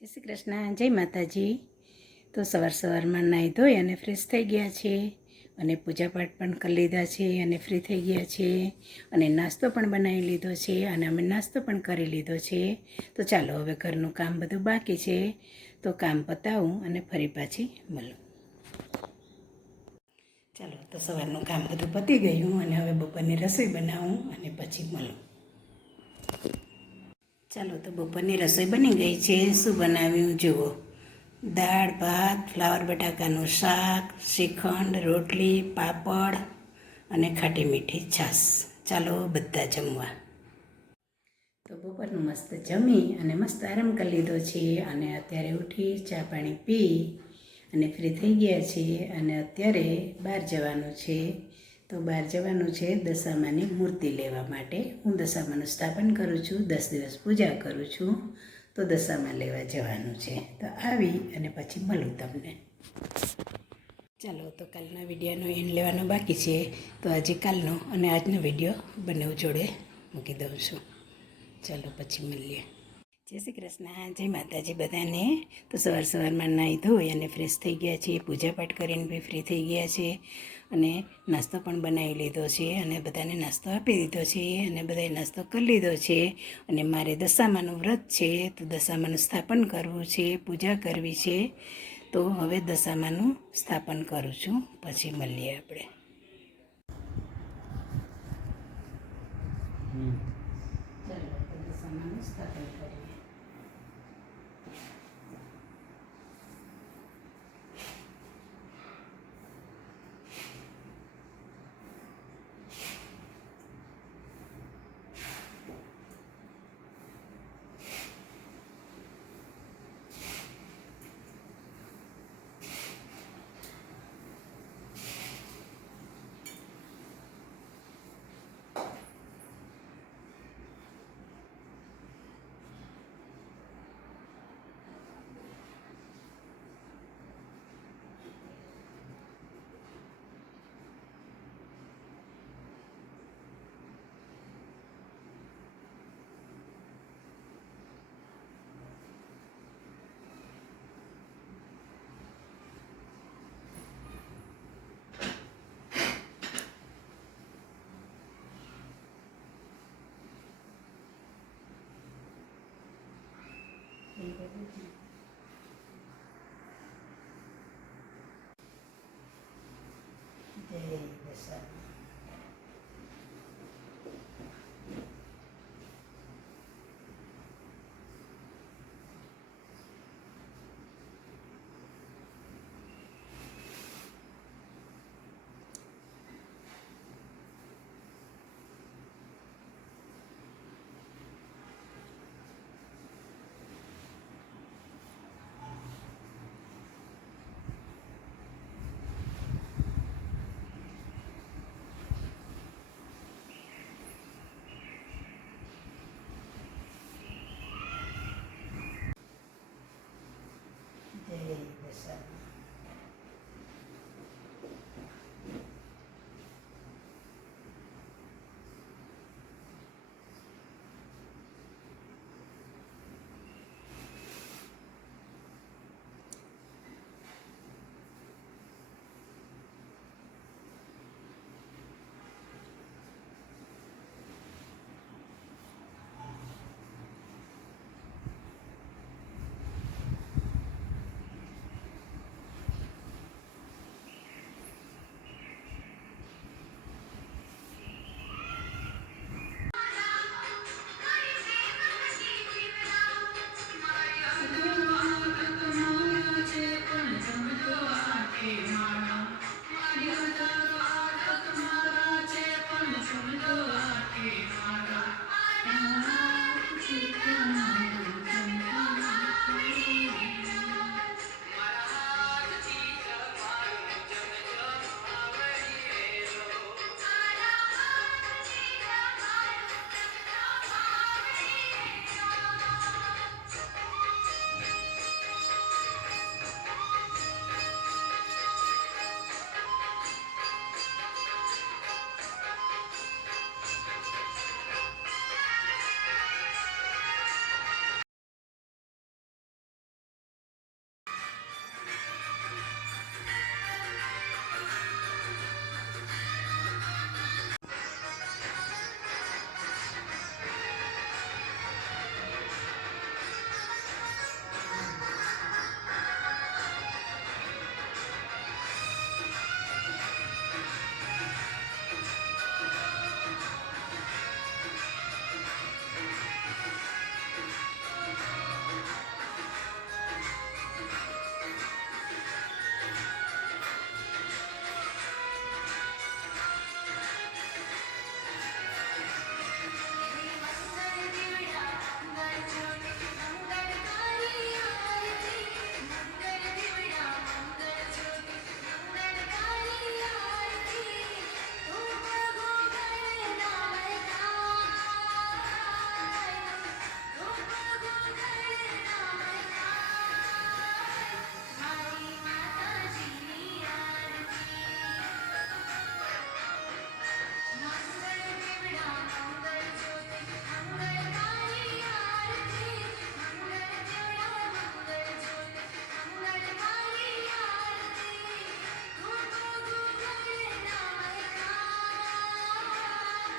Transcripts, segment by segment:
જય શ્રી કૃષ્ણ, જય માતાજી. તો સવાર સવારમાં નાહી ધોઈ અને ફ્રેશ થઈ ગયા છે અને પૂજાપાઠ પણ કરી લીધા છે અને ફ્રી થઈ ગયા છે અને નાસ્તો પણ બનાવી લીધો છે અને અમે નાસ્તો પણ કરી લીધો છે. તો ચાલો હવે ઘરનું કામ બધું બાકી છે. તો કામ પતાવું અને ફરી પાછી મળું. ચાલો, તો સવારનું કામ બધું પતી ગયું અને હવે બપોરની રસોઈ બનાવું અને પછી મળું. ચાલો તો બપોરની રસોઈ બની ગઈ છે. શું બનાવ્યું જુઓ. દાળ, ભાત, ફ્લાવર બટાકાનું શાક, શ્રીખંડ, રોટલી, પાપડ અને ખાટી મીઠી છાશ. ચાલો બધા જમવા. તો બપોરનું મસ્ત જમી અને મસ્ત આરામ કરી લીધો છે અને અત્યારે ઉઠી ચા પાણી પી અને ફ્રી થઈ ગયા છીએ અને અત્યારે બહાર જવાનું છે. તો બહાર જવાનું છે દશામાની મૂર્તિ લેવા માટે. હું દશામાનું સ્થાપન કરું છું, દસ દિવસ પૂજા કરું છું, તો દશામાં લેવા જવાનું છે. તો આવી અને પછી મળું તમને. ચાલો, તો કાલના વિડીયોનો એન્ડ લેવાનો બાકી છે. તો આજે કાલનો અને આજનો વીડિયો બંને જોડે મૂકી દઉં છું. ચાલો, પછી મળીએ. જય શ્રી કૃષ્ણ, જય માતાજી બધાને. તો સવાર સવારમાં નાહી ધોઈ અને ફ્રેશ થઈ ગયા છે પૂજાપાઠ કરીને બી ફ્રી થઈ ગયા છે અને નાસ્તો પણ બનાવી લીધો છે અને બધાને નાસ્તો આપી દીધો છે અને બધાએ નાસ્તો કરી લીધો છે અને મારે દશામાનું વ્રત છે, તો દશામાનું સ્થાપન કરવું છે, પૂજા કરવી છે. તો હવે દશામાનું સ્થાપન કરું છું, પછી મળીએ આપણે ચાલો તો દશામાનું સ્થાપન કરીએ જય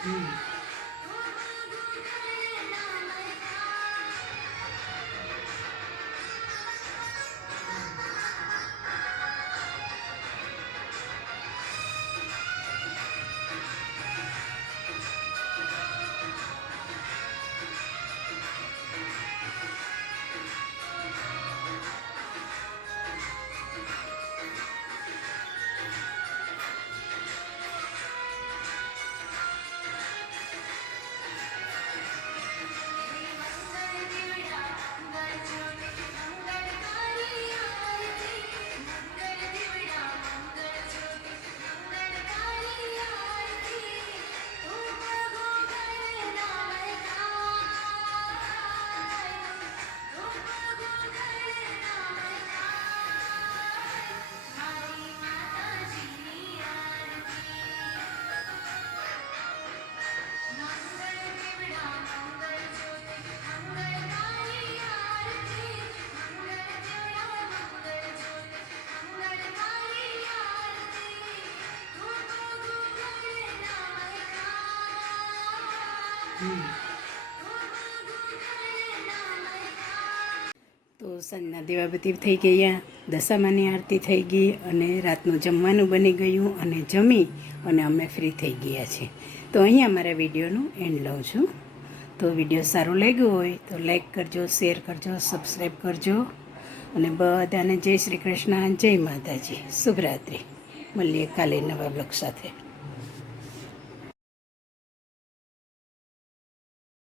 嗯。સાંજના દીવાબત્તી થઈ ગયા દશામાની આરતી થઈ ગઈ અને રાતનું જમવાનું બની ગયું અને જમી અને અમે ફ્રી થઈ ગયા છે તો અહીંયા મારા વિડીયોનું એન્ડ લઉં છું. તો વીડિયો સારો લાગ્યો હોય તો લાઈક કરજો શેર કરજો સબસ્ક્રાઈબ કરજો અને બધાને જય શ્રી કૃષ્ણ, જય માતાજી. શુભરાત્રિ. મળીએ કાલે નવા બ્લોગ સાથે.